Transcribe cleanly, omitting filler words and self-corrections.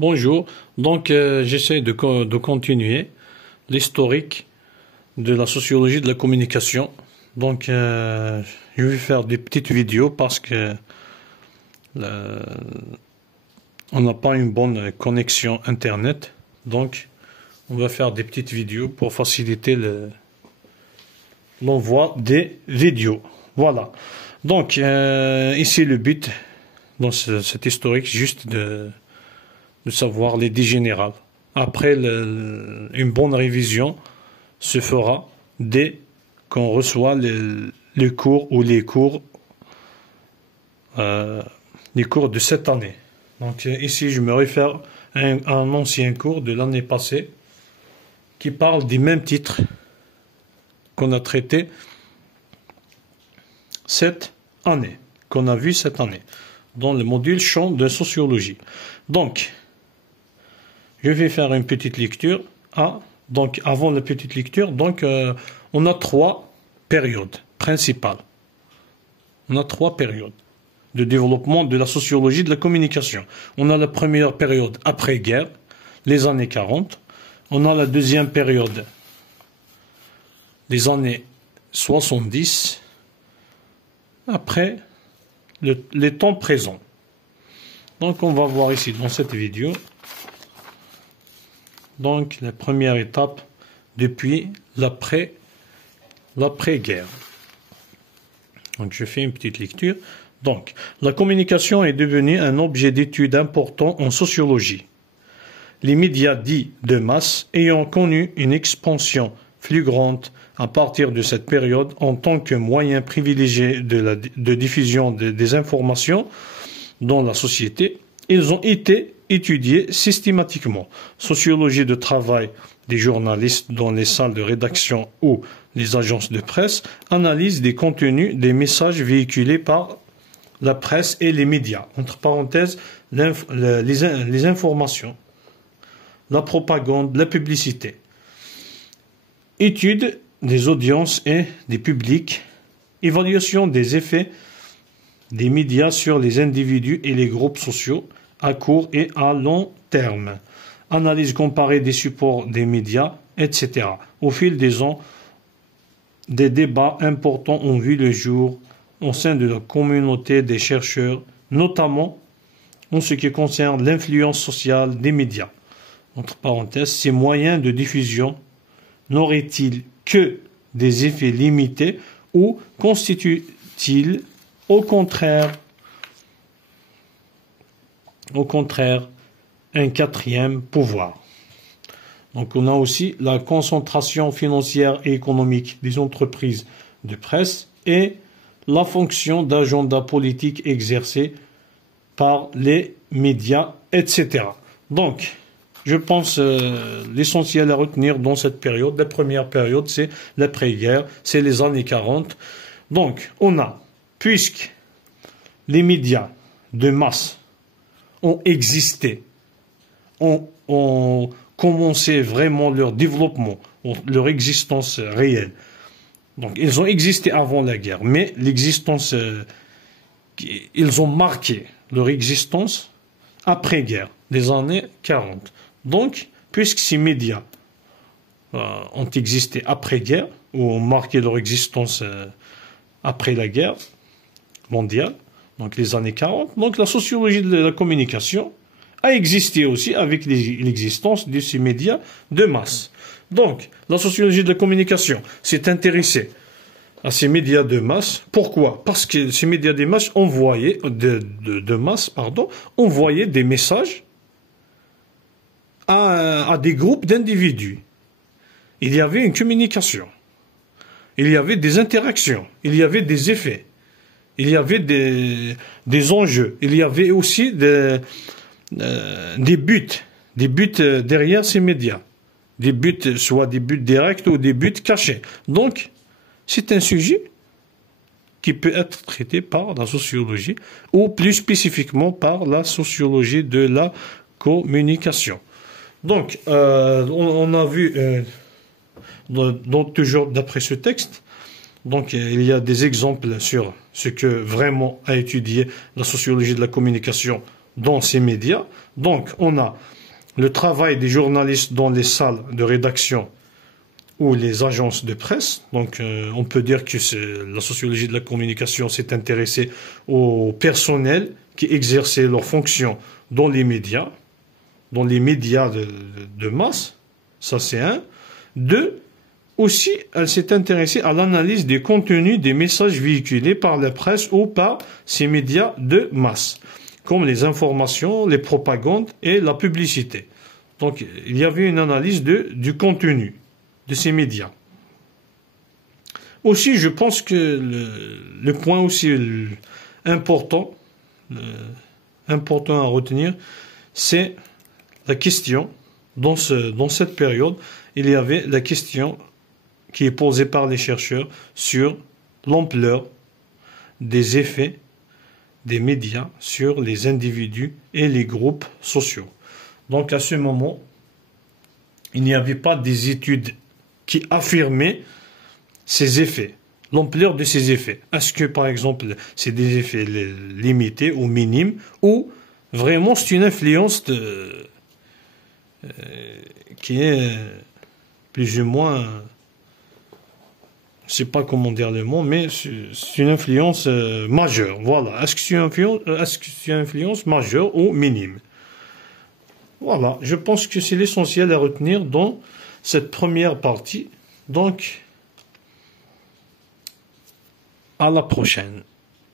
Bonjour, donc j'essaie de continuer l'historique de la sociologie de la communication. Donc je vais faire des petites vidéos parce que euh, on n'a pas une bonne connexion internet. Donc on va faire des petites vidéos pour faciliter l'envoi des vidéos. Voilà. Donc ici le but dans cet historique, juste de savoir l'idée générale. Après, une bonne révision se fera dès qu'on reçoit le cours ou les cours de cette année. Donc ici, je me réfère à un ancien cours de l'année passée qui parle des mêmes titres qu'on a traités cette année, qu'on a vu cette année, dans le module champ de sociologie. Donc, je vais faire une petite lecture. Donc avant la petite lecture, on a trois périodes principales. On a trois périodes de développement de la sociologie de la communication. On a la première période après-guerre, les années 40. On a la deuxième période, les années 70, après les temps présents. Donc on va voir ici dans cette vidéo. Donc, la première étape depuis l'après-guerre. Donc, je fais une petite lecture. Donc, la communication est devenue un objet d'étude important en sociologie. Les médias dits de masse ayant connu une expansion fulgurante à partir de cette période en tant que moyen privilégié de diffusion des informations dans la société, ils ont été étudiés systématiquement. Sociologie de travail des journalistes dans les salles de rédaction ou les agences de presse, analyse des contenus des messages véhiculés par la presse et les médias, entre parenthèses, les informations, la propagande, la publicité. Étude des audiences et des publics, évaluation des effets des médias sur les individus et les groupes sociaux, à court et à long terme, analyse comparée des supports des médias, etc. Au fil des ans, des débats importants ont vu le jour au sein de la communauté des chercheurs, notamment en ce qui concerne l'influence sociale des médias. Entre parenthèses, ces moyens de diffusion n'auraient-ils que des effets limités ou constituent-ils au contraire, un quatrième pouvoir? Donc on a aussi la concentration financière et économique des entreprises de presse et la fonction d'agenda politique exercée par les médias, etc. Donc, je pense l'essentiel à retenir dans cette période, la première période, c'est l'après-guerre, c'est les années 40. Donc, on a, puisque les médias de masse ont existé, ont commencé vraiment leur développement, leur existence réelle. Donc, ils ont existé avant la guerre, mais l'existence, ils ont marqué leur existence après-guerre, des années 40. Donc, puisque ces médias ont existé après-guerre, ou ont marqué leur existence après la guerre mondiale, donc les années 40, donc la sociologie de la communication a existé aussi avec l'existence de ces médias de masse. Donc, la sociologie de la communication s'est intéressée à ces médias de masse. Pourquoi? Parce que ces médias de masse envoyaient des messages à des groupes d'individus. Il y avait une communication. Il y avait des interactions. Il y avait des effets. Il y avait des enjeux. Il y avait aussi des buts derrière ces médias. Des buts, soit des buts directs ou des buts cachés. Donc, c'est un sujet qui peut être traité par la sociologie ou plus spécifiquement par la sociologie de la communication. Donc, on a vu, toujours d'après ce texte, donc il y a des exemples sur ce que vraiment a étudié la sociologie de la communication dans ces médias. Donc, on a le travail des journalistes dans les salles de rédaction ou les agences de presse. Donc, on peut dire que la sociologie de la communication s'est intéressée au personnel qui exerçait leurs fonctions dans les médias de masse. Ça, c'est un. Deux, aussi, elle s'est intéressée à l'analyse des contenus des messages véhiculés par la presse ou par ces médias de masse, comme les informations, les propagandes et la publicité. Donc, il y avait une analyse du contenu de ces médias. Aussi, je pense que le point aussi important à retenir, c'est la question, dans cette période, il y avait la question qui est posée par les chercheurs sur l'ampleur des effets des médias sur les individus et les groupes sociaux. Donc à ce moment, il n'y avait pas des études qui affirmaient ces effets, l'ampleur de ces effets. Est-ce que, par exemple, c'est des effets limités ou minimes, ou vraiment c'est une influence qui est plus ou moins, je ne sais pas comment dire le mot, mais c'est une influence majeure. Voilà. Est-ce que c'est une influence majeure ou minime? Voilà. Je pense que c'est l'essentiel à retenir dans cette première partie. Donc, à la prochaine.